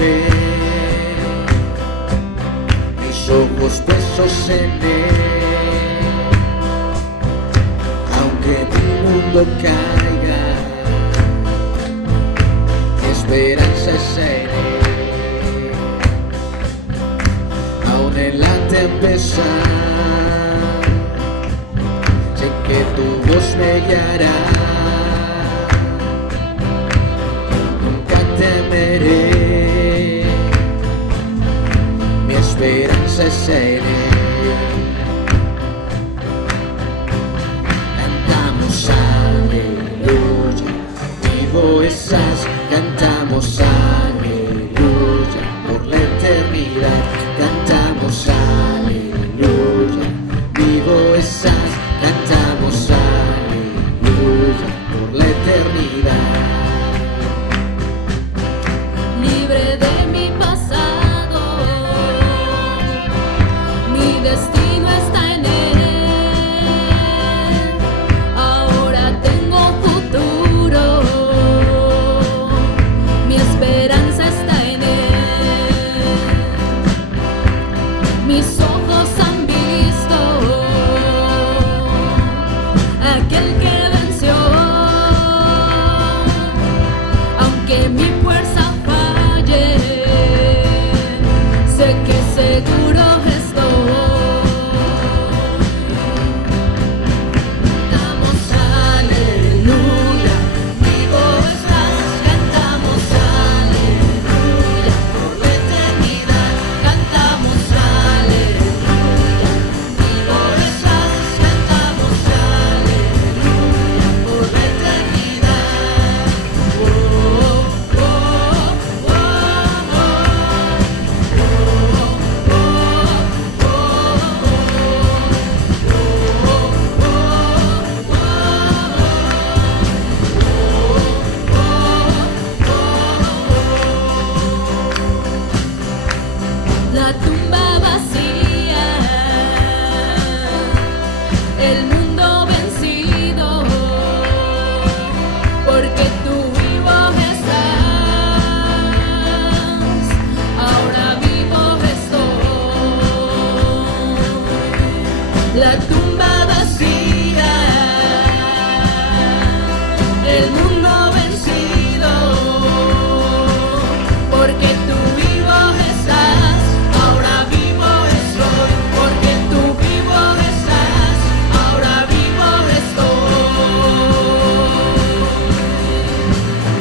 fe, mis ojos puestos en Él. Aunque mi mundo caiga, mi esperanza es en Él. Aún en la tempestad, sé que tu voz me guiará. Temeré, mi esperanza es en Él. Cantamos aleluya, vivo estás. Cantamos aleluya, por la eternidad. Cantamos aleluya, vivo estás. Cantamos aleluya, por la eternidad. Libre de mi pasado, mi destino está en Él. Ahora tengo futuro, mi esperanza está en Él. Mis ojos han visto aquel que venció, aunque mi fuerza sé que seguro estoy. Cantamos aleluya, vivo estás. Cantamos aleluya, por la eternidad. Cantamos aleluya, vivo estás. Cantamos aleluya, por la eternidad. Oh, oh, oh, la tumba vacía, el mundo vencido, porque tú vivo estás, ahora vivo estoy. La tumba vacía, el mundo vencido, porque tú vivo estás. Ahora vivo estoy, porque tú vivo estás. Ahora vivo estoy.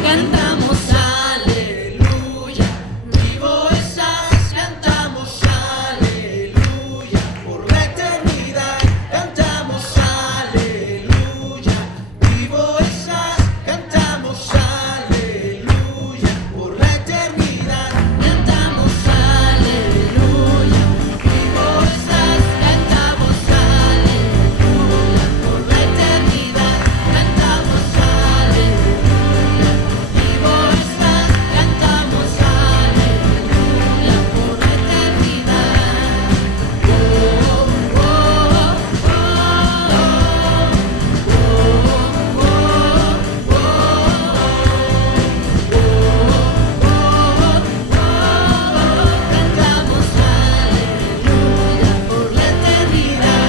Cantamos aleluya, vivo estás. Cantamos aleluya, por la eternidad. Cantamos aleluya, vivo estás. Cantamos aleluya, por la eternidad. Cantamos aleluya, vivo estás. Cantamos aleluya, por la eternidad. Cantamos aleluya, vivo estás. Cantamos aleluya, por la eternidad. Oh, oh, cantamos aleluya, por la eternidad.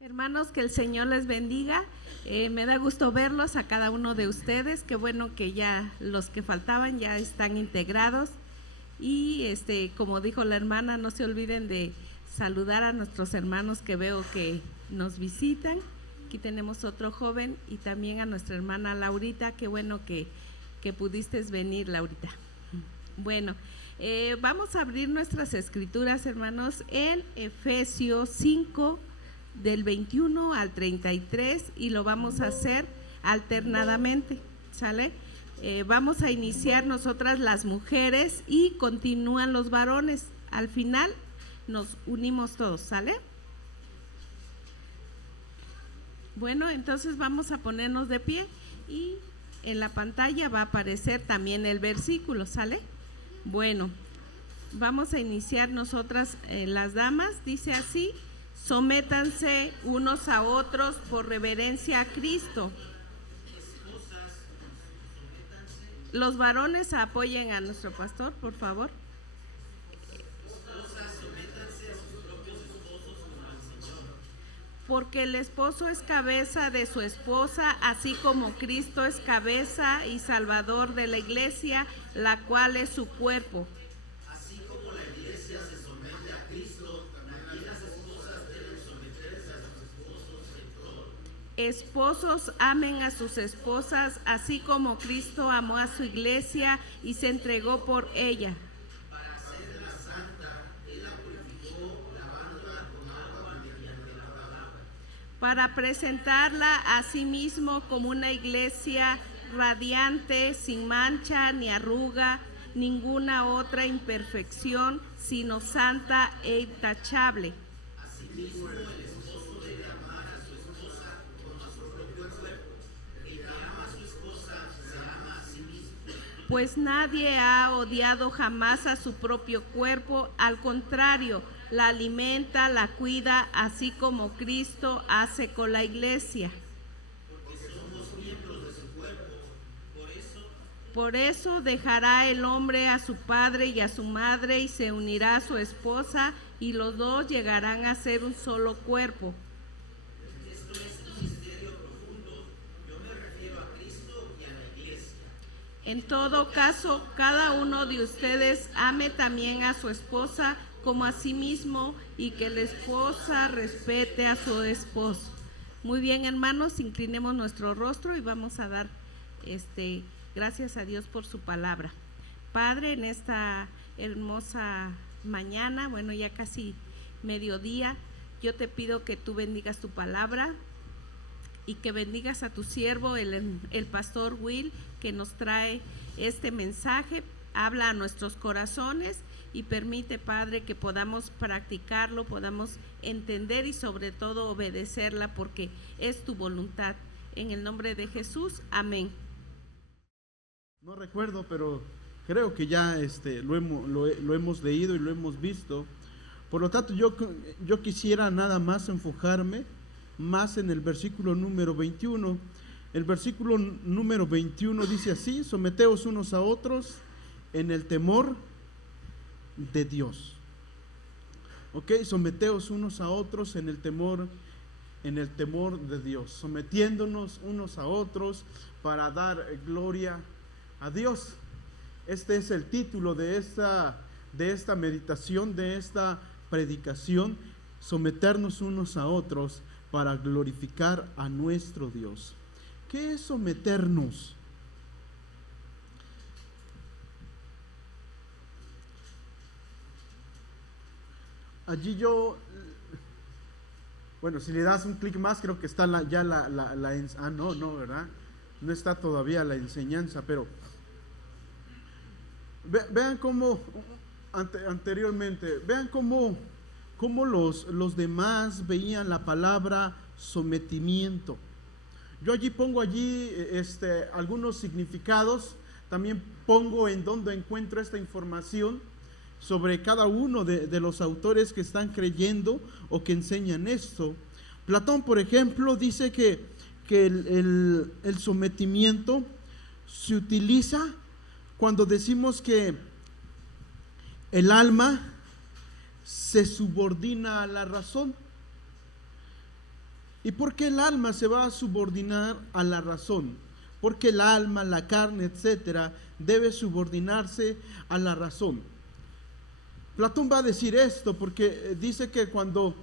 Hermanos, que el Señor les bendiga. Me da gusto verlos a cada uno de ustedes. Qué bueno que ya los que faltaban ya están integrados. Y como dijo la hermana, no se olviden de saludar a nuestros hermanos que veo que nos visitan. Aquí tenemos otro joven y también a nuestra hermana Laurita. Qué bueno que pudiste venir, Laurita. Bueno, vamos a abrir nuestras escrituras, hermanos, en Efesios 5, del 21 al 33, y lo vamos a hacer alternadamente, ¿sale? Vamos a iniciar nosotras las mujeres y continúan los varones. Al final nos unimos todos, ¿sale? Bueno, entonces vamos a ponernos de pie y en la pantalla va a aparecer también el versículo, ¿sale? Bueno, vamos a iniciar nosotras las damas. Dice así: sométanse unos a otros por reverencia a Cristo. Los varones apoyen a nuestro pastor, por favor. Porque el esposo es cabeza de su esposa, así como Cristo es cabeza y salvador de la iglesia, la cual es su cuerpo. Así como la iglesia se somete a Cristo, también las esposas deben someterse a sus esposos en todo. Esposos, amen a sus esposas, así como Cristo amó a su iglesia y se entregó por ella. Para hacerla santa, Él la purificó, lavándola con agua mediante la palabra. Para presentarla a sí mismo como una iglesia radiante, sin mancha ni arruga, ninguna otra imperfección, sino santa e intachable. Asimismo, el esposo debe amar a su esposa como a su propio cuerpo. El que ama a su esposa se ama a sí mismo. Pues nadie ha odiado jamás a su propio cuerpo, al contrario, la alimenta, la cuida, así como Cristo hace con la iglesia. Por eso dejará el hombre a su padre y a su madre y se unirá a su esposa y los dos llegarán a ser un solo cuerpo. Esto es un misterio profundo. Yo me refiero a Cristo y a la iglesia. En todo caso, cada uno de ustedes ame también a su esposa como a sí mismo y que la esposa respete a su esposo. Muy bien, hermanos, inclinemos nuestro rostro y vamos a dar gracias a Dios por su palabra. Padre, en esta hermosa mañana, bueno, ya casi mediodía, yo te pido que tú bendigas tu palabra y que bendigas a tu siervo, el pastor Will, que nos trae este mensaje. Habla a nuestros corazones y permite, Padre, que podamos practicarlo, podamos entender y sobre todo obedecerla, porque es tu voluntad. En el nombre de Jesús, amén. No recuerdo, pero creo que ya lo hemos leído y lo hemos visto. Por lo tanto, yo quisiera nada más enfocarme más en el versículo número 21. El versículo número 21 dice así: someteos unos a otros en el temor de Dios. Ok, someteos unos a otros en el temor de Dios, sometiéndonos unos a otros para dar gloria a Dios. Este es el título de esta meditación, de esta predicación: someternos unos a otros para glorificar a nuestro Dios. ¿Qué es someternos? Allí bueno, si le das un clic más, creo que está no, ¿verdad? No está todavía la enseñanza, pero vean cómo anteriormente, vean cómo los demás veían la palabra sometimiento. Yo pongo algunos significados, también pongo en donde encuentro esta información sobre cada uno de los autores que están creyendo o que enseñan esto. Platón, por ejemplo, dice que el sometimiento se utiliza cuando decimos que el alma se subordina a la razón. ¿Y por qué el alma se va a subordinar a la razón? Porque el alma, la carne, etcétera, debe subordinarse a la razón. Platón va a decir esto porque dice que cuando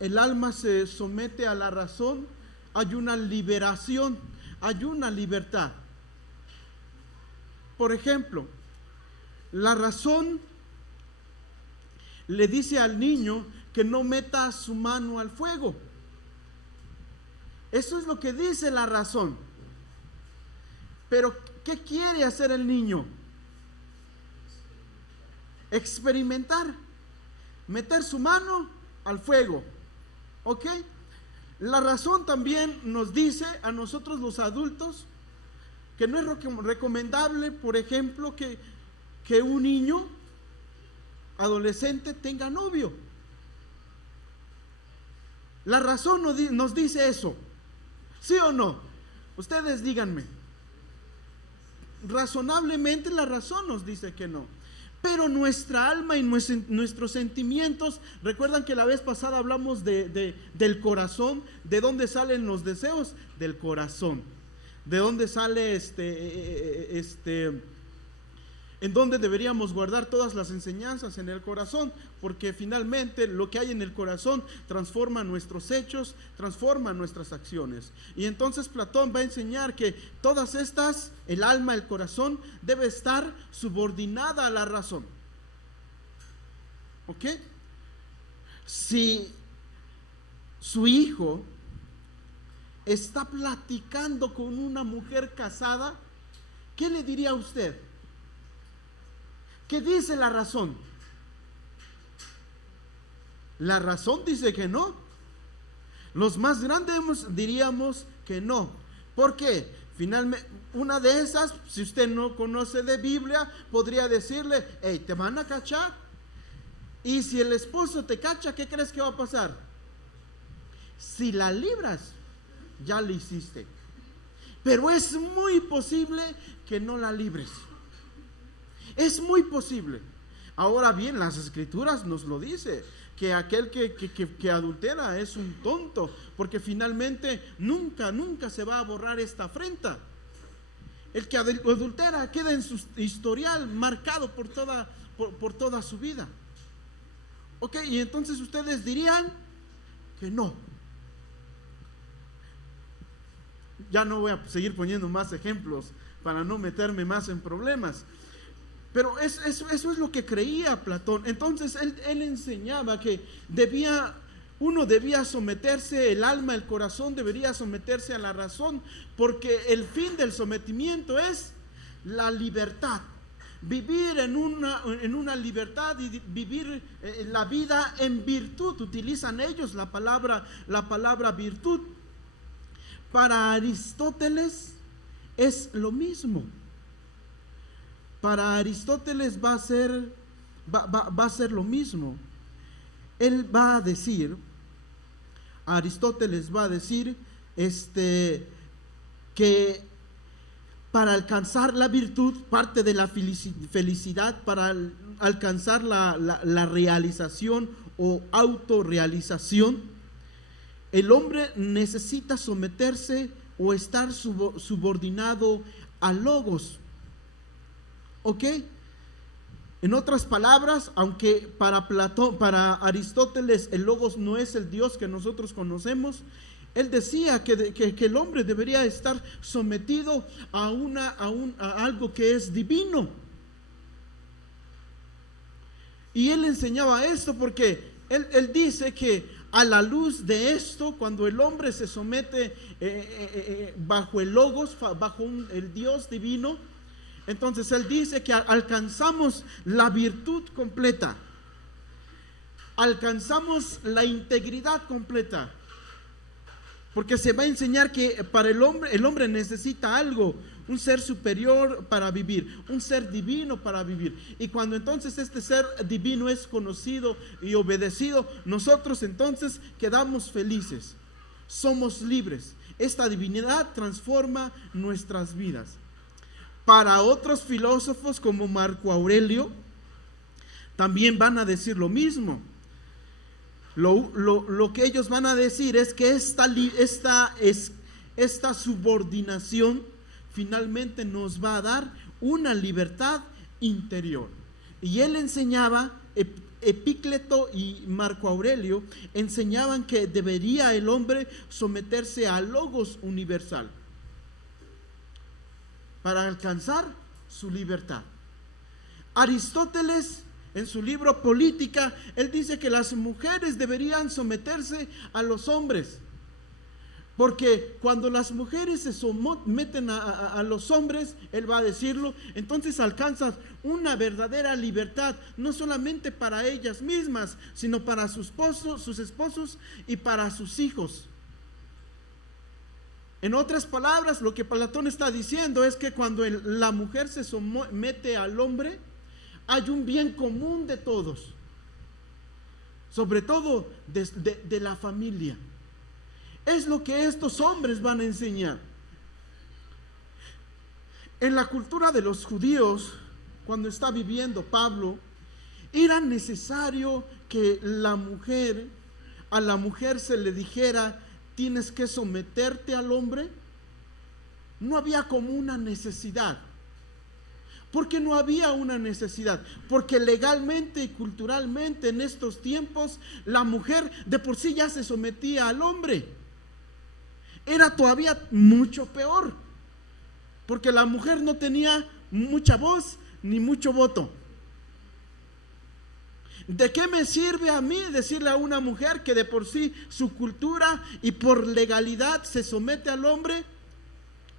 el alma se somete a la razón, hay una liberación, hay una libertad. Por ejemplo, la razón le dice al niño que no meta su mano al fuego. Eso es lo que dice la razón. Pero ¿qué quiere hacer el niño? Experimentar, meter su mano al fuego. ¿Ok? La razón también nos dice a nosotros los adultos que no es recomendable, por ejemplo, que un niño adolescente tenga novio. La razón nos dice eso. ¿Sí o no? Ustedes díganme. razonablemente la razón nos dice que no. Pero nuestra alma y nuestros sentimientos, recuerdan que la vez pasada hablamos del corazón. ¿De dónde salen los deseos? Del corazón. ¿De dónde sale en dónde deberíamos guardar todas las enseñanzas? En el corazón, porque finalmente lo que hay en el corazón transforma nuestros hechos, transforma nuestras acciones. Y entonces Platón va a enseñar que todas estas, el alma, el corazón, debe estar subordinada a la razón. ¿Ok? Si su hijo está platicando con una mujer casada, ¿qué le diría a usted? ¿Qué dice la razón? La razón dice que no. Los más grandes diríamos que no. ¿Por qué? Finalmente, una de esas, si usted no conoce de Biblia, podría decirle: hey, te van a cachar. Y si el esposo te cacha, ¿qué crees que va a pasar? Si la libras, ya la hiciste. Pero es muy posible que no la libres. Es muy posible. Ahora bien, las escrituras nos lo dice, que aquel que adultera es un tonto, porque finalmente nunca se va a borrar esta afrenta. El que adultera queda en su historial marcado por toda su vida. Ok, y entonces ustedes dirían que no. Ya no voy a seguir poniendo más ejemplos para no meterme más en problemas. Pero eso es lo que creía Platón. Entonces él enseñaba que uno debía someterse, el alma, el corazón debería someterse a la razón, porque el fin del sometimiento es la libertad. Vivir en una libertad y vivir la vida en virtud. Utilizan ellos la palabra virtud. Para Aristóteles es lo mismo. Para Aristóteles va a ser lo mismo. Aristóteles va a decir que para alcanzar la virtud, parte de la felicidad, para alcanzar la realización o autorrealización, el hombre necesita someterse o estar subordinado a logos. ¿Ok? En otras palabras, aunque para Aristóteles el logos no es el Dios que nosotros conocemos, él decía que el hombre debería estar sometido a algo que es divino. Y él enseñaba esto porque él dice que a la luz de esto, cuando el hombre se somete bajo el logos, bajo el Dios divino, entonces él dice que alcanzamos la virtud completa, alcanzamos la integridad completa, porque se va a enseñar que para el hombre necesita algo, un ser superior para vivir, un ser divino para vivir. Y cuando entonces este ser divino es conocido y obedecido, nosotros entonces quedamos felices, somos libres. Esta divinidad transforma nuestras vidas. Para otros filósofos como Marco Aurelio, también van a decir lo mismo. Lo que ellos van a decir es que esta subordinación finalmente nos va a dar una libertad interior. Y él enseñaba, Epícleto y Marco Aurelio enseñaban que debería el hombre someterse al logos universal para alcanzar su libertad. Aristóteles, en su libro Política, él dice que las mujeres deberían someterse a los hombres, porque cuando las mujeres se someten a los hombres, él va a decirlo, entonces alcanzan una verdadera libertad, no solamente para ellas mismas, sino para sus esposos y para sus hijos. En otras palabras, lo que Platón está diciendo es que cuando la mujer se somete al hombre, hay un bien común de todos, sobre todo de la familia. Es lo que estos hombres van a enseñar. En la cultura de los judíos, cuando está viviendo Pablo, era necesario que a la mujer se le dijera: tienes que someterte al hombre. No había como una necesidad. ¿Por qué no había una necesidad? Porque legalmente y culturalmente en estos tiempos la mujer de por sí ya se sometía al hombre. Era todavía mucho peor, porque la mujer no tenía mucha voz ni mucho voto. ¿De qué me sirve a mí decirle a una mujer que de por sí su cultura y por legalidad se somete al hombre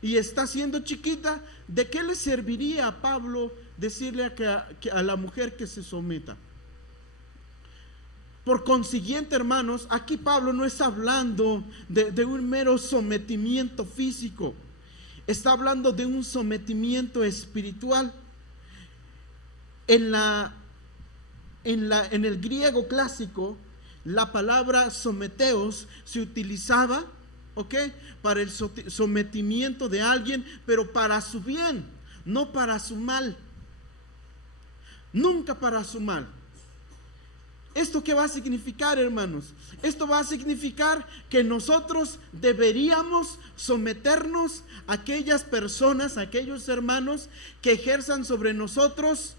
y está siendo chiquita? ¿De qué le serviría a Pablo decirle a la mujer que se someta? Por consiguiente, hermanos, aquí Pablo no está hablando de un mero sometimiento físico. Está hablando de un sometimiento espiritual. En el griego clásico, la palabra someteos se utilizaba, para el sometimiento de alguien, pero para su bien, no para su mal. Nunca para su mal. ¿Esto qué va a significar, hermanos? Esto va a significar que nosotros deberíamos someternos a aquellas personas, a aquellos hermanos que ejerzan sobre nosotros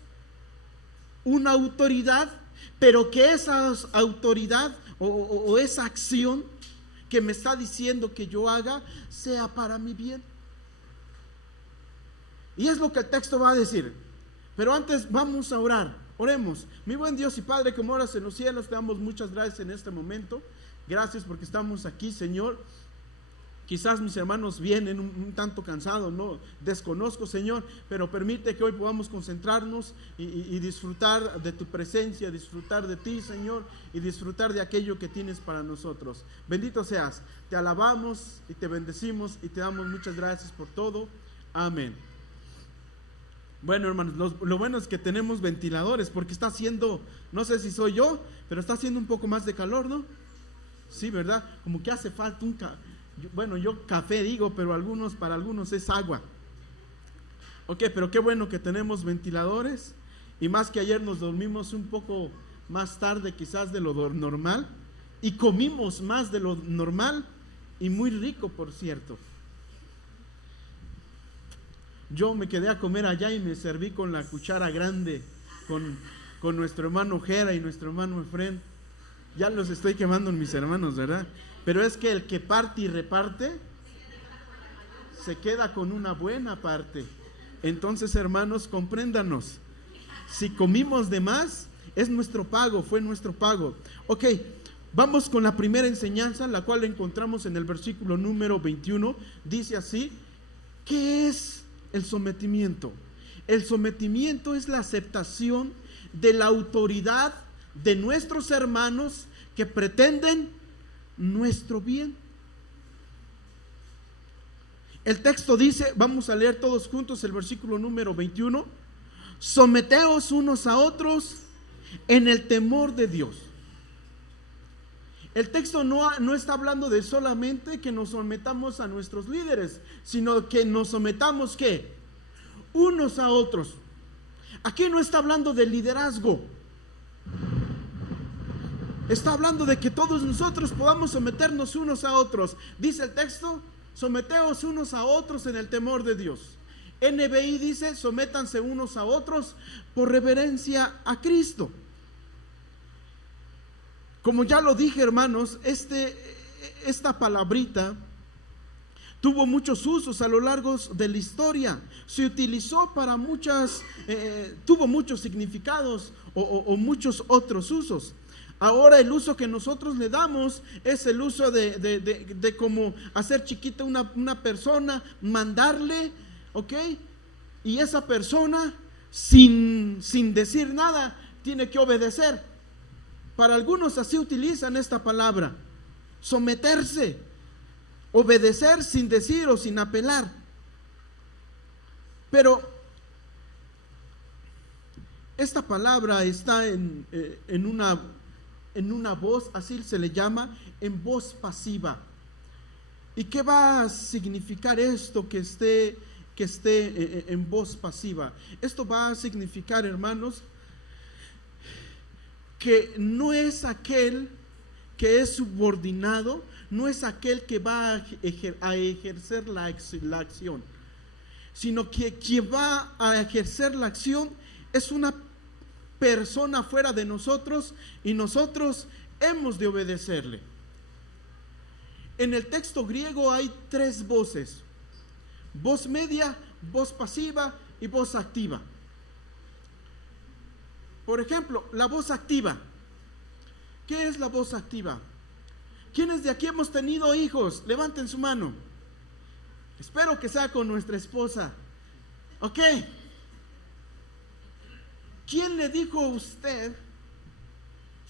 una autoridad, pero que esa autoridad o esa acción que me está diciendo que yo haga sea para mi bien. Y es lo que el texto va a decir. Pero antes vamos a orar. Oremos. Mi buen Dios y Padre que moras en los cielos, te damos muchas gracias en este momento. Gracias porque estamos aquí, Señor. Quizás mis hermanos vienen un tanto cansados, no desconozco, Señor, pero permite que hoy podamos concentrarnos y disfrutar de tu presencia, disfrutar de ti, Señor, y disfrutar de aquello que tienes para nosotros. Bendito seas. Te alabamos y te bendecimos y te damos muchas gracias por todo. Amén. Bueno, hermanos, lo bueno es que tenemos ventiladores, porque está haciendo, no sé si soy yo, pero está haciendo un poco más de calor, ¿no? Sí, ¿verdad? Como que hace falta yo café digo, pero para algunos es agua. Pero qué bueno que tenemos ventiladores, y más que ayer nos dormimos un poco más tarde quizás de lo normal, y comimos más de lo normal, y muy rico, por cierto. Yo me quedé a comer allá y me serví con la cuchara grande, con nuestro hermano Jera y nuestro hermano Efren. Ya los estoy quemando mis hermanos, ¿verdad? Pero es que el que parte y reparte se queda con una buena parte. Entonces, hermanos, compréndanos. Si comimos de más, es nuestro pago, fue nuestro pago. Vamos con la primera enseñanza, la cual encontramos en el versículo número 21. Dice así: ¿qué es el sometimiento? El sometimiento es la aceptación de la autoridad de nuestros hermanos que pretenden nuestro bien. El texto dice, vamos a leer todos juntos el versículo número 21: someteos unos a otros en el temor de Dios. El texto no está hablando de solamente que nos sometamos a nuestros líderes, sino que nos sometamos ¿qué? Unos a otros. Aquí no está hablando de liderazgo. Está hablando de que todos nosotros podamos someternos unos a otros. Dice el texto: someteos unos a otros en el temor de Dios. NBI dice: sométanse unos a otros por reverencia a Cristo. Como ya lo dije, hermanos, esta palabrita tuvo muchos usos a lo largo de la historia. Se utilizó para tuvo muchos significados o muchos otros usos. Ahora el uso que nosotros le damos es el uso de como hacer chiquita una persona, mandarle, y esa persona sin decir nada tiene que obedecer. Para algunos así utilizan esta palabra: someterse, obedecer sin decir o sin apelar. Pero esta palabra está en una voz, así se le llama, en voz pasiva. ¿Y qué va a significar esto que esté que esté en voz pasiva. Esto va a significar, hermanos, que no es aquel que es subordinado, no es aquel que va a ejercer la acción, sino que quien va a ejercer la acción es una persona fuera de nosotros y nosotros hemos de obedecerle. En el texto griego hay 3 voces: voz media, voz pasiva y voz activa. Por ejemplo, la voz activa. ¿Qué es la voz activa? ¿Quiénes de aquí hemos tenido hijos? Levanten su mano. Espero que sea con nuestra esposa. Ok. ¿Quién le dijo a usted,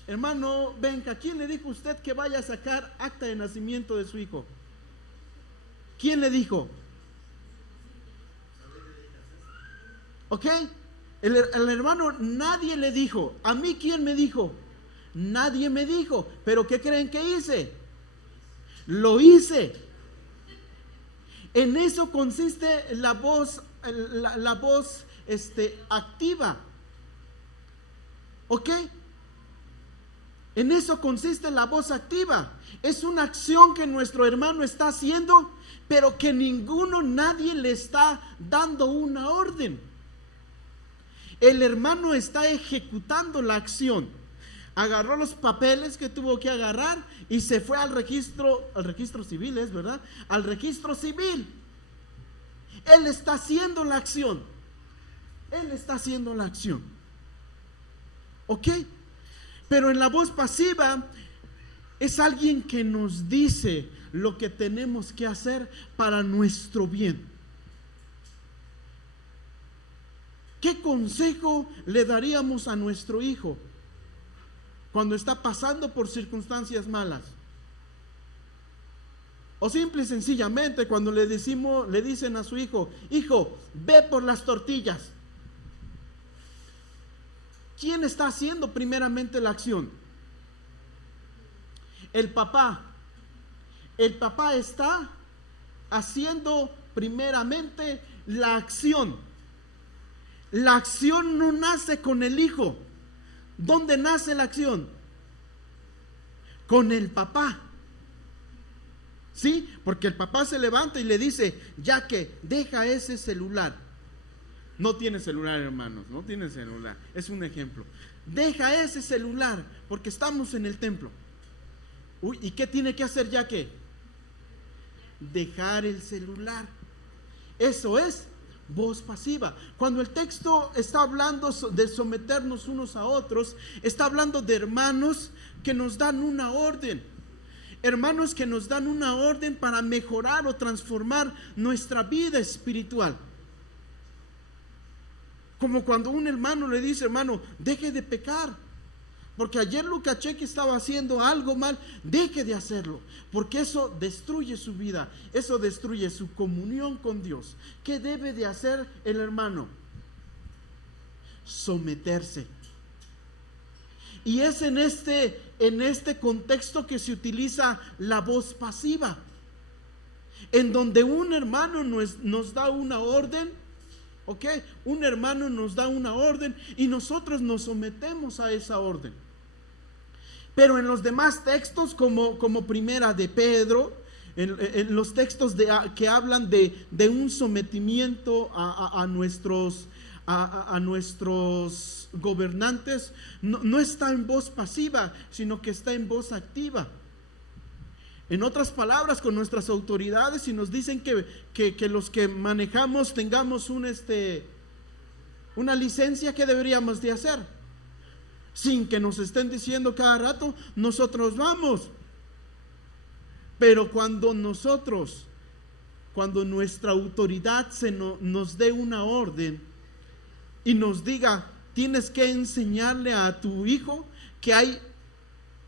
hermano Benca, quién le dijo a usted que vaya a sacar acta de nacimiento de su hijo? ¿Quién le dijo? ¿Ok? El hermano, nadie le dijo. ¿A mí quién me dijo? Nadie me dijo. ¿Pero qué creen que hice? Lo hice. En eso consiste la voz activa. ¿Ok? En eso consiste la voz activa. Es una acción que nuestro hermano está haciendo, pero que nadie le está dando una orden. El hermano está ejecutando la acción. Agarró los papeles que tuvo que agarrar y se fue al registro civil, ¿es verdad? Al registro civil. Él está haciendo la acción. Él está haciendo la acción. ¿Ok? Pero en la voz pasiva es alguien que nos dice lo que tenemos que hacer para nuestro bien. ¿Qué consejo le daríamos a nuestro hijo cuando está pasando por circunstancias malas? O simple y sencillamente cuando le dicen a su hijo: hijo, ve por las tortillas. ¿Quién está haciendo primeramente la acción? El papá. El papá está haciendo primeramente la acción. La acción no nace con el hijo. ¿Dónde nace la acción? Con el papá. ¿Sí? Porque el papá se levanta y le dice: ya que deja ese celular. No tiene celular, hermanos, no tiene celular. Es un ejemplo. Deja ese celular porque estamos en el templo. Uy, ¿y qué tiene que hacer ya que? Dejar el celular. Eso es voz pasiva. Cuando el texto está hablando de someternos unos a otros, está hablando de hermanos que nos dan una orden. Hermanos que nos dan una orden para mejorar o transformar nuestra vida espiritual. Como cuando un hermano le dice: hermano, deje de pecar, porque ayer lo caché que estaba haciendo algo mal, deje de hacerlo, porque eso destruye su vida, eso destruye su comunión con Dios. ¿Qué debe de hacer el hermano? Someterse. Y es en este contexto que se utiliza la voz pasiva, en donde un hermano nos da una orden. ¿Ok? Un hermano nos da una orden y nosotros nos sometemos a esa orden. Pero en los demás textos, como primera de Pedro, en los textos que hablan de un sometimiento a nuestros gobernantes, no está en voz pasiva, sino que está en voz activa. En otras palabras, con nuestras autoridades, si nos dicen que los que manejamos tengamos una licencia, ¿qué deberíamos de hacer? Sin que nos estén diciendo cada rato, nosotros vamos. Pero cuando nuestra autoridad nos dé una orden y nos diga: tienes que enseñarle a tu hijo que hay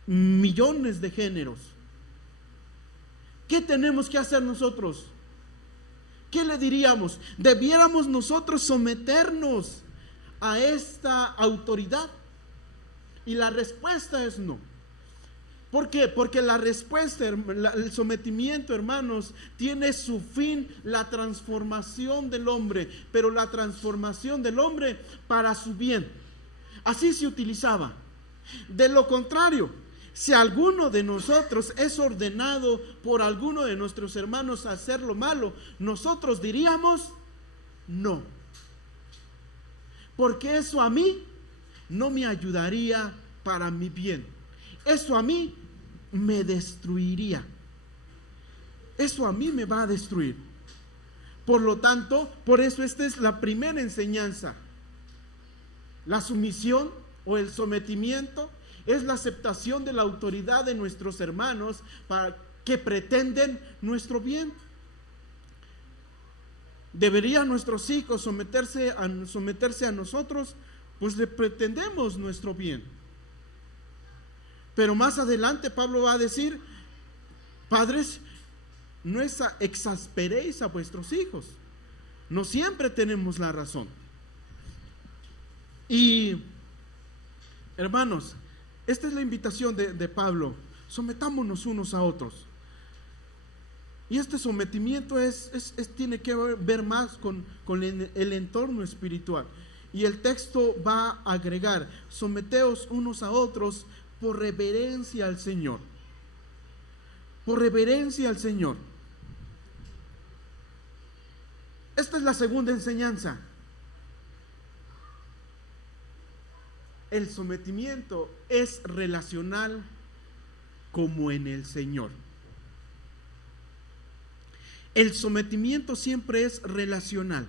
millones de géneros, ¿qué tenemos que hacer nosotros? ¿Qué le diríamos? ¿Debiéramos nosotros someternos a esta autoridad? Y la respuesta es no. ¿Por qué? Porque la respuesta, el sometimiento, hermanos, tiene su fin la transformación del hombre, pero la transformación del hombre para su bien. Así se utilizaba. De lo contrario, si alguno de nosotros es ordenado por alguno de nuestros hermanos a hacer lo malo, nosotros diríamos no. Porque eso a mí no me ayudaría para mi bien. Eso a mí me destruiría. Eso a mí me va a destruir. Por lo tanto, por eso esta es la primera enseñanza. La sumisión o el sometimiento es la aceptación de la autoridad de nuestros hermanos para que pretenden nuestro bien. ¿Deberían nuestros hijos someterse a nosotros? Pues le pretendemos nuestro bien. Pero más adelante Pablo va a decir: padres, no exasperéis a vuestros hijos. No siempre tenemos la razón. Y hermanos, esta es la invitación de Pablo: sometámonos unos a otros. Y este sometimiento tiene que ver más con el entorno espiritual. Y el texto va a agregar: someteos unos a otros por reverencia al Señor. Por reverencia al Señor. Esta es la segunda enseñanza. El sometimiento es relacional como en el Señor. El sometimiento siempre es relacional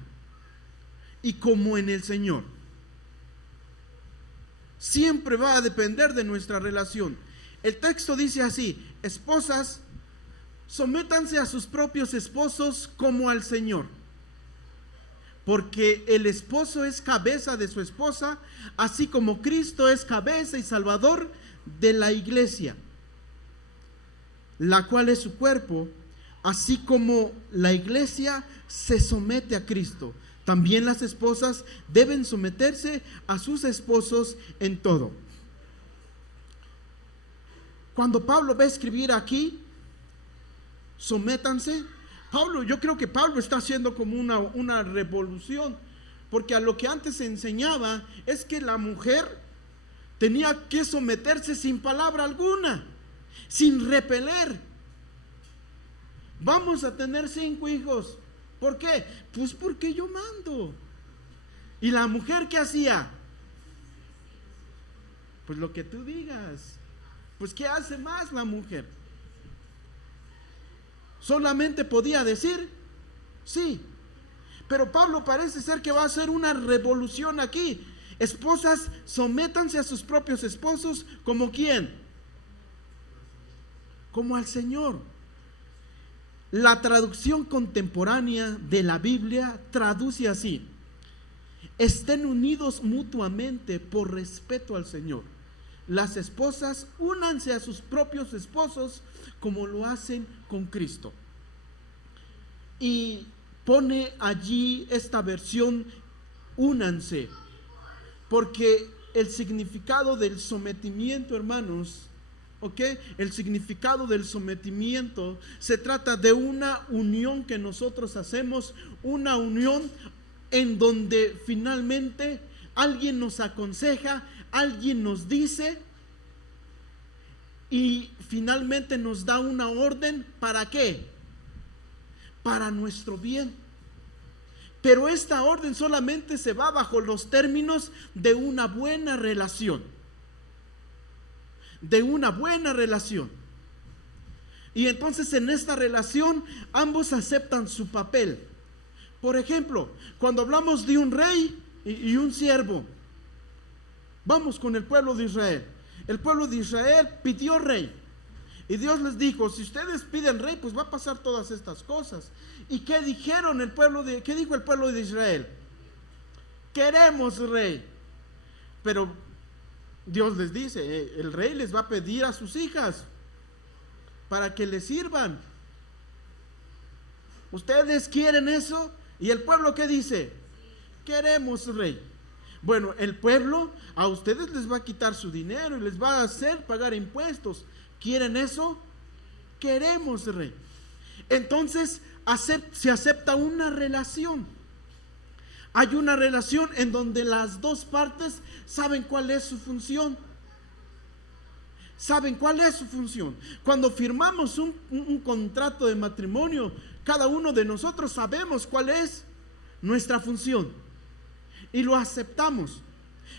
y como en el Señor. Siempre va a depender de nuestra relación. El texto dice así: esposas, sométanse a sus propios esposos como al Señor. Porque el esposo es cabeza de su esposa, así como Cristo es cabeza y salvador de la iglesia, la cual es su cuerpo. Así como la iglesia se somete a Cristo, también las esposas deben someterse a sus esposos en todo. Cuando Pablo va a escribir aquí, sométanse, yo creo que Pablo está haciendo como una revolución, porque a lo que antes se enseñaba es que la mujer tenía que someterse sin palabra alguna, sin repeler. Vamos a tener 5 hijos. ¿Por qué? Pues porque yo mando. ¿Y la mujer qué hacía? Pues lo que tú digas. Pues ¿qué hace más la mujer? Solamente podía decir sí. Pero Pablo parece ser que va a hacer una revolución aquí. Esposas, sométanse a sus propios esposos. ¿Como quién? Como al Señor. La traducción contemporánea de la Biblia traduce así: estén unidos mutuamente por respeto al Señor. Las esposas, únanse a sus propios esposos como lo hacen con Cristo. Y pone allí esta versión: únanse, porque el significado del sometimiento, hermanos, el significado del sometimiento se trata de una unión que nosotros hacemos, una unión en donde finalmente alguien nos aconseja, alguien nos dice y finalmente nos da una orden. ¿Para qué? Para nuestro bien. Pero esta orden solamente se va bajo los términos de una buena relación. De una buena relación. Y entonces en esta relación ambos aceptan su papel. Por ejemplo, cuando hablamos de un rey y un siervo, vamos con el pueblo de Israel. El pueblo de Israel pidió rey y Dios les dijo: si ustedes piden rey, pues va a pasar todas estas cosas. ¿Y qué dijeron qué dijo el pueblo de Israel? Queremos rey. Pero Dios les dice: el rey les va a pedir a sus hijas para que les sirvan. ¿Ustedes quieren eso? ¿Y el pueblo qué dice? Queremos rey. Bueno, el pueblo a ustedes les va a quitar su dinero y les va a hacer pagar impuestos, ¿Quieren eso? Queremos, Rey. Entonces se acepta una relación. Hay una relación en donde las dos partes saben cuál es su función. Saben cuál es su función. Cuando firmamos un contrato de matrimonio, cada uno de nosotros sabemos cuál es nuestra función y lo aceptamos.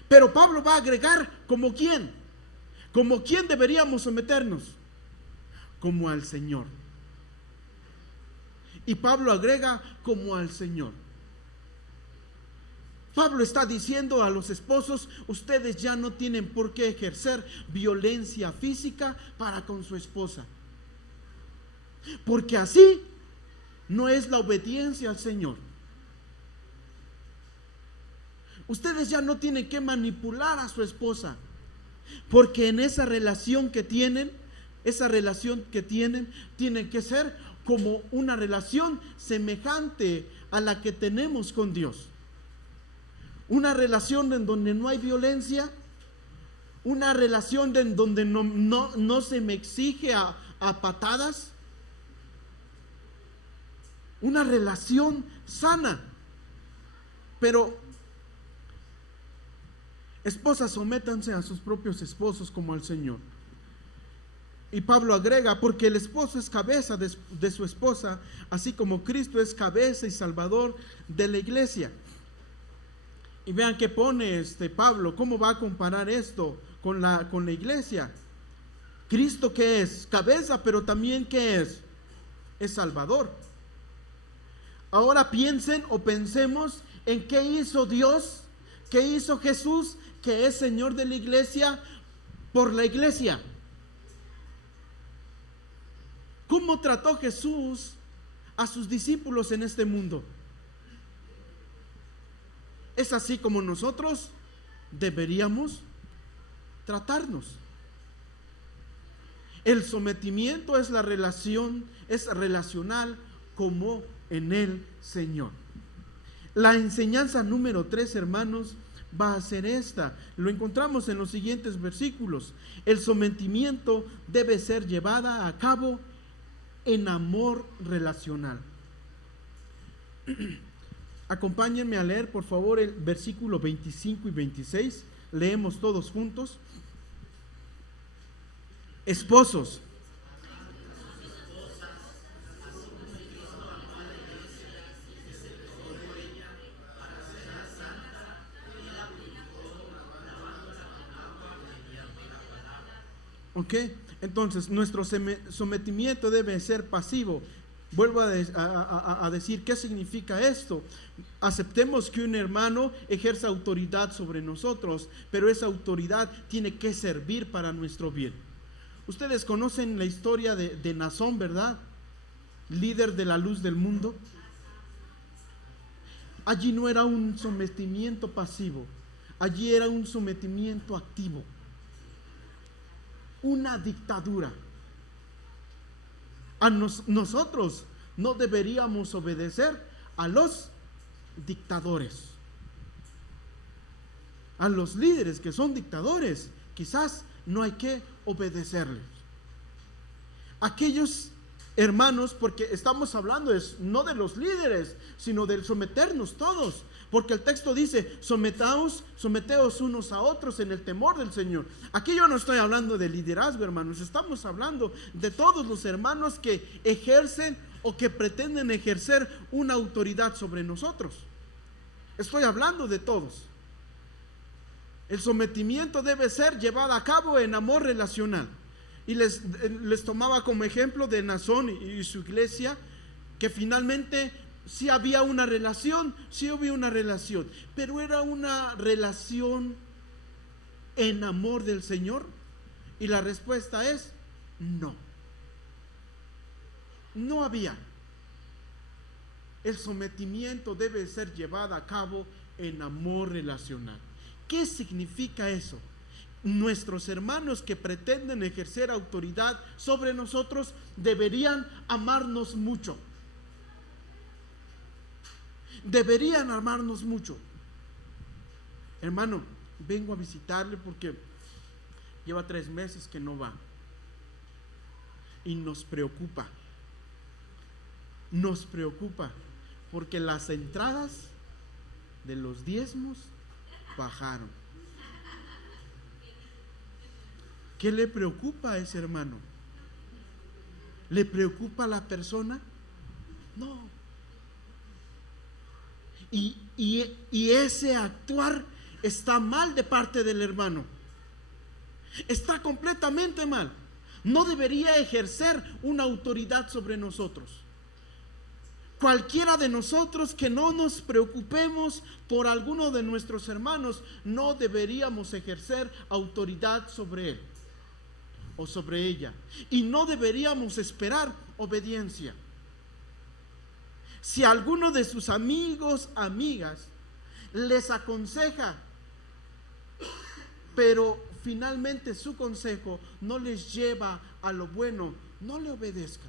Pero Pablo va a agregar como quién. Como quién deberíamos someternos. Como al Señor. Y Pablo agrega como al Señor. Pablo está diciendo a los esposos: ustedes ya no tienen por qué ejercer violencia física para con su esposa, porque así no es la obediencia al Señor. Ustedes ya no tienen que manipular a su esposa, porque en esa relación que tienen, tiene que ser como una relación semejante a la que tenemos con Dios. Una relación en donde no hay violencia, una relación en donde no se me exige a patadas, una relación sana. Pero esposas, sométanse a sus propios esposos como al Señor. Y Pablo agrega: porque el esposo es cabeza de su esposa, así como Cristo es cabeza y salvador de la iglesia. Y vean que pone Pablo, cómo va a comparar esto con la iglesia. Cristo, ¿qué es? Cabeza, pero también ¿qué es? Es salvador. Ahora pensemos en qué hizo Dios, qué hizo Jesús, que es Señor de la iglesia, por la iglesia. ¿Cómo trató Jesús a sus discípulos en este mundo? Es así como nosotros deberíamos tratarnos. El sometimiento es relacional como en el Señor. La enseñanza número 3, hermanos, va a ser esta. Lo encontramos en los siguientes versículos. El sometimiento debe ser llevada a cabo en amor relacional. Acompáñenme a leer, por favor, el versículo 25 y 26. Leemos todos juntos. Esposos, ok, entonces nuestro sometimiento debe ser pasivo. Vuelvo a decir, ¿qué significa esto? Aceptemos que un hermano ejerza autoridad sobre nosotros, pero esa autoridad tiene que servir para nuestro bien. Ustedes conocen la historia de Naasón, ¿verdad? Líder de la luz del mundo. Allí no era un sometimiento pasivo, allí era un sometimiento activo. Una dictadura. Nosotros no deberíamos obedecer a los dictadores, a los líderes que son dictadores. Quizás no hay que obedecerles. Aquellos hermanos, porque estamos hablando no de los líderes, sino del someternos todos, porque el texto dice: someteos unos a otros en el temor del Señor. Aquí yo no estoy hablando de liderazgo, hermanos, estamos hablando de todos los hermanos que ejercen o que pretenden ejercer una autoridad sobre nosotros. Estoy hablando de todos. El sometimiento debe ser llevado a cabo en amor relacional. Y les tomaba como ejemplo de Naasón y su iglesia, que finalmente sí había una relación, pero era una relación en amor del Señor. Y la respuesta es no. No había. El sometimiento debe ser llevado a cabo en amor relacional. ¿Qué significa eso? Nuestros hermanos que pretenden ejercer autoridad sobre nosotros deberían amarnos mucho. Deberían amarnos mucho. Hermano, vengo a visitarle porque lleva 3 meses que no va. y nos preocupa. Nos preocupa porque las entradas de los diezmos bajaron. ¿Qué le preocupa a ese hermano? ¿Le preocupa a la persona? No. Y ese actuar está mal de parte del hermano. Está completamente mal. No debería ejercer una autoridad sobre nosotros. Cualquiera de nosotros que no nos preocupemos por alguno de nuestros hermanos, no deberíamos ejercer autoridad sobre él o sobre ella. Y no deberíamos esperar obediencia. Si alguno de sus amigos, amigas, les aconseja, pero finalmente su consejo no les lleva a lo bueno, no le obedezcan.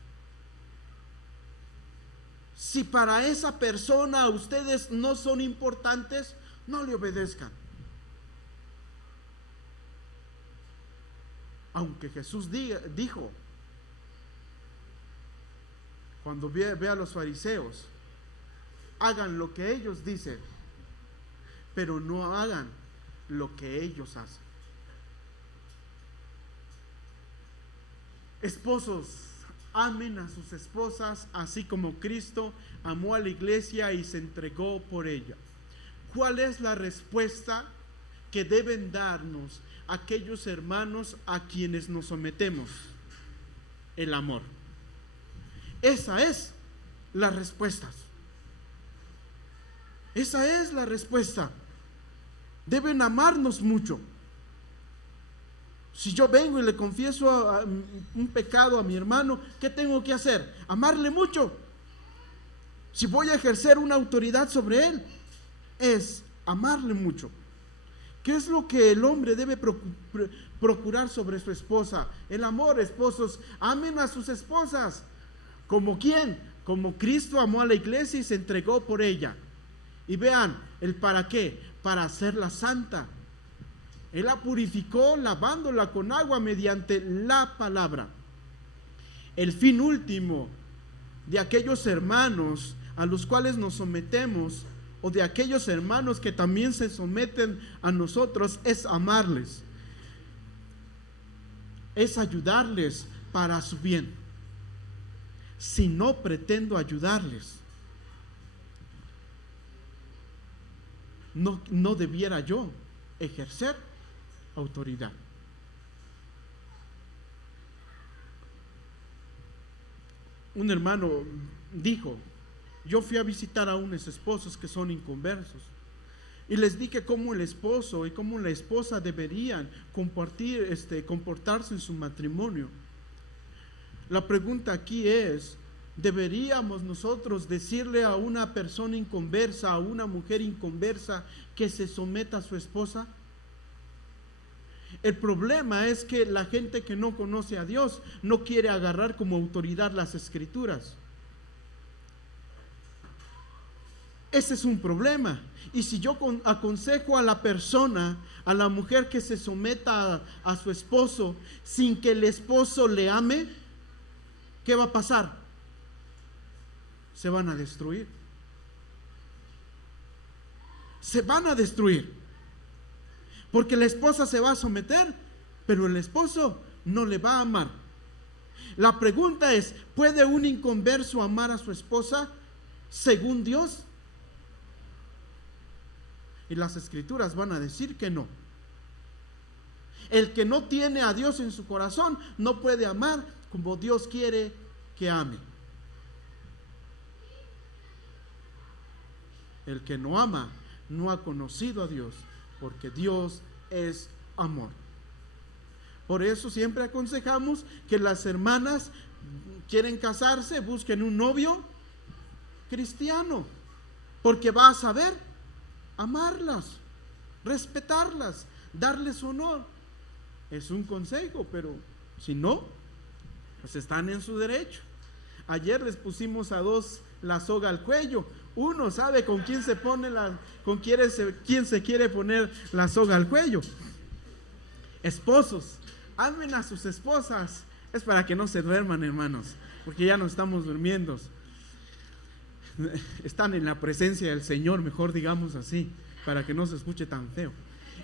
Si para esa persona ustedes no son importantes, no le obedezcan. Aunque Jesús dijo, cuando ve a los fariseos, hagan lo que ellos dicen, pero no hagan lo que ellos hacen. Esposos, amen a sus esposas, así como Cristo amó a la iglesia y se entregó por ella. ¿Cuál es la respuesta que deben darnos aquellos hermanos a quienes nos sometemos? El amor. Esa es la respuesta. Esa es la respuesta. Deben amarnos mucho. Si yo vengo y le confieso un pecado a mi hermano, ¿qué tengo que hacer? Amarle mucho. Si voy a ejercer una autoridad sobre él, es amarle mucho. ¿Qué es lo que el hombre debe procurar sobre su esposa? El amor. Esposos, amen a sus esposas. ¿Como quién? Como Cristo amó a la iglesia y se entregó por ella. Y vean, ¿el para qué? Para hacerla santa. Él la purificó lavándola con agua mediante la palabra. El fin último de aquellos hermanos a los cuales nos sometemos, o de aquellos hermanos que también se someten a nosotros, es amarles, es ayudarles para su bien. Si no pretendo ayudarles, no debiera yo ejercer autoridad. Un hermano dijo: yo fui a visitar a unos esposos que son inconversos y les dije cómo el esposo y cómo la esposa deberían comportarse en su matrimonio. La pregunta aquí es: ¿deberíamos nosotros decirle a una persona inconversa, a una mujer inconversa, que se someta a su esposa? El problema es que la gente que no conoce a Dios no quiere agarrar como autoridad las Escrituras. Ese es un problema. Y si yo aconsejo a la persona, a la mujer, que se someta a su esposo sin que el esposo le ame, ¿qué va a pasar? Se van a destruir. Se van a destruir. Porque la esposa se va a someter, pero el esposo no le va a amar. La pregunta es: ¿puede un inconverso amar a su esposa según Dios? Y las Escrituras van a decir que no. El que no tiene a Dios en su corazón no puede amar como Dios quiere que ame. El que no ama no ha conocido a Dios, porque Dios es amor. Por eso siempre aconsejamos que las hermanas quieren casarse, busquen un novio cristiano, porque va a saber amarlas, respetarlas, darles honor. Es un consejo, pero si no, pues están en su derecho. Ayer les pusimos a dos la soga al cuello. Uno sabe con quién se pone quién se quiere poner la soga al cuello. Esposos, amen a sus esposas Es para que no se duerman, hermanos, porque ya no estamos durmiendo. Están en la presencia del Señor, mejor digamos así, para que no se escuche tan feo.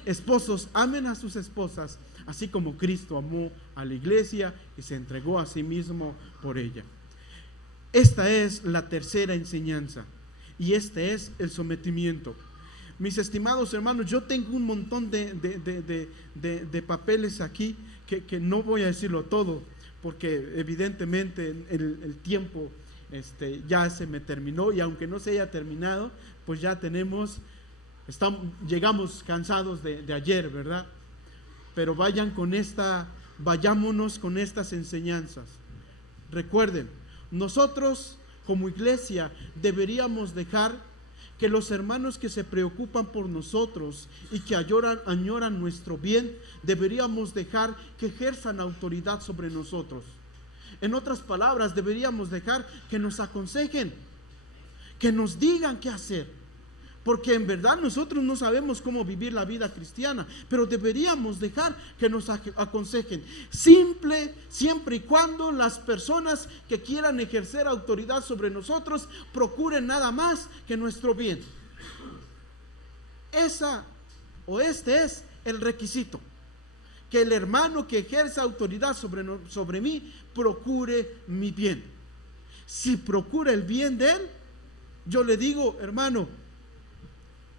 Esposos, amen a sus esposas, así como Cristo amó a la iglesia y se entregó a sí mismo por ella. Esta es la tercera enseñanza y este es el sometimiento. Mis estimados hermanos, yo tengo un montón de papeles aquí que no voy a decirlo todo, porque evidentemente el tiempo ya se me terminó, y aunque no se haya terminado, pues ya llegamos cansados de ayer, ¿verdad? Pero vayámonos con estas enseñanzas. Recuerden, nosotros como iglesia deberíamos dejar que los hermanos que se preocupan por nosotros y que añoran nuestro bien, deberíamos dejar que ejerzan autoridad sobre nosotros. En otras palabras, deberíamos dejar que nos aconsejen, que nos digan qué hacer, porque en verdad nosotros no sabemos cómo vivir la vida cristiana, pero deberíamos dejar que nos aconsejen, siempre y cuando las personas que quieran ejercer autoridad sobre nosotros procuren nada más que nuestro bien. Este es el requisito: que el hermano que ejerza autoridad sobre mí procure mi bien. Si procura el bien de él, yo le digo: hermano,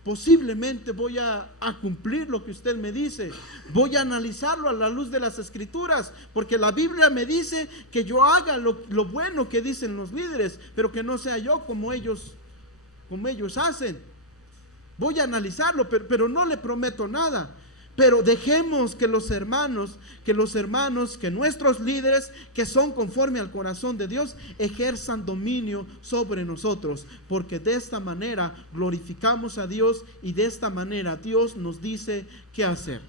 posiblemente voy a cumplir lo que usted me dice, voy a analizarlo a la luz de las Escrituras, porque la Biblia me dice que yo haga lo bueno que dicen los líderes, pero que no sea yo como ellos hacen. Voy a analizarlo, pero no le prometo nada. Pero dejemos que nuestros líderes, que son conforme al corazón de Dios, ejerzan dominio sobre nosotros, porque de esta manera glorificamos a Dios y de esta manera Dios nos dice qué hacer.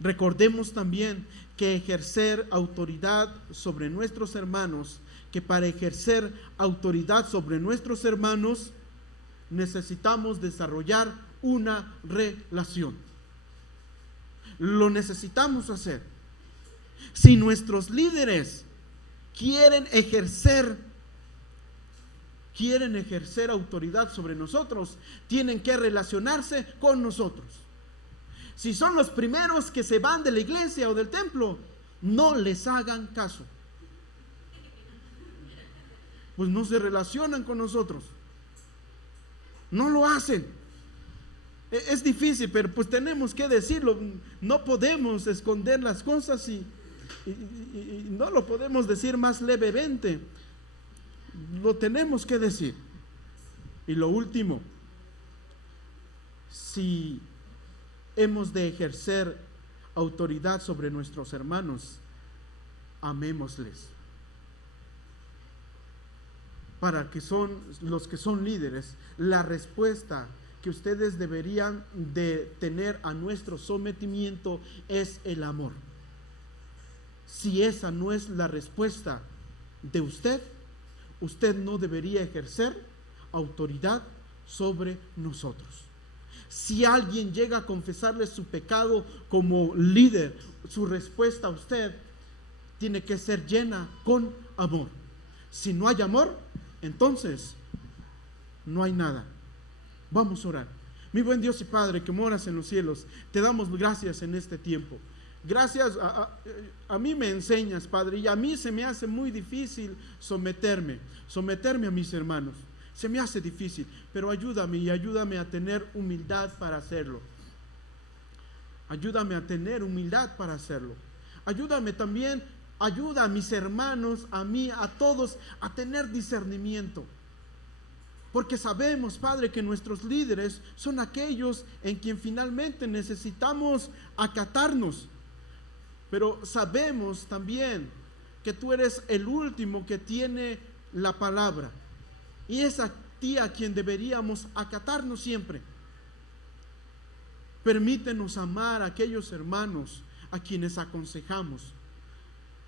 Recordemos también que ejercer autoridad sobre nuestros hermanos, que para ejercer autoridad sobre nuestros hermanos necesitamos desarrollar una relación. Lo necesitamos hacer. Si nuestros líderes quieren ejercer autoridad sobre nosotros, tienen que relacionarse con nosotros. Si son los primeros que se van de la iglesia o del templo, no les hagan caso, pues no se relacionan con nosotros, no lo hacen. Es difícil, pero pues tenemos que decirlo. No podemos esconder las cosas y no lo podemos decir más levemente. Lo tenemos que decir. Y lo último, si hemos de ejercer autoridad sobre nuestros hermanos, amémosles. Para que son los que son líderes, la respuesta que ustedes deberían de tener a nuestro sometimiento es el amor. Si esa no es la respuesta de usted no debería ejercer autoridad sobre nosotros. Si alguien llega a confesarle su pecado como líder, su respuesta a usted tiene que ser llena con amor. Si no hay amor, entonces no hay nada. Vamos a orar. Mi buen Dios y Padre, que moras en los cielos, te damos gracias en este tiempo. Gracias, a mí me enseñas, Padre, y a mí se me hace muy difícil someterme a mis hermanos. Se me hace difícil, pero ayúdame a tener humildad para hacerlo. Ayúdame a tener humildad para hacerlo. Ayúdame también, ayuda a mis hermanos, a mí, a todos, a tener discernimiento. Porque sabemos, Padre, que nuestros líderes son aquellos en quien finalmente necesitamos acatarnos. Pero sabemos también que tú eres el último que tiene la palabra. Y es a ti a quien deberíamos acatarnos siempre. Permítenos amar a aquellos hermanos a quienes aconsejamos,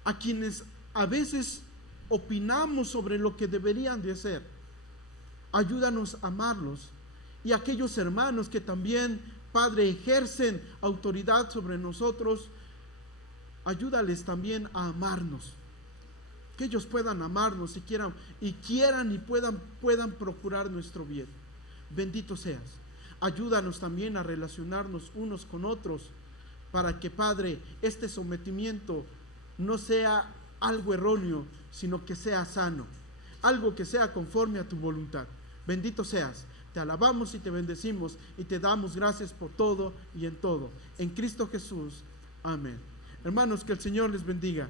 a quienes a veces opinamos sobre lo que deberían de hacer. Ayúdanos a amarlos. Y aquellos hermanos que también, Padre, ejercen autoridad sobre nosotros, ayúdales también a amarnos, que ellos puedan amarnos y quieran y puedan procurar nuestro bien. Bendito seas. Ayúdanos también a relacionarnos unos con otros, para que, Padre, este sometimiento no sea algo erróneo, sino que sea sano, algo que sea conforme a tu voluntad. Bendito seas. Te alabamos y te bendecimos y te damos gracias por todo y en todo. En Cristo Jesús. Amén. Hermanos, que el Señor les bendiga.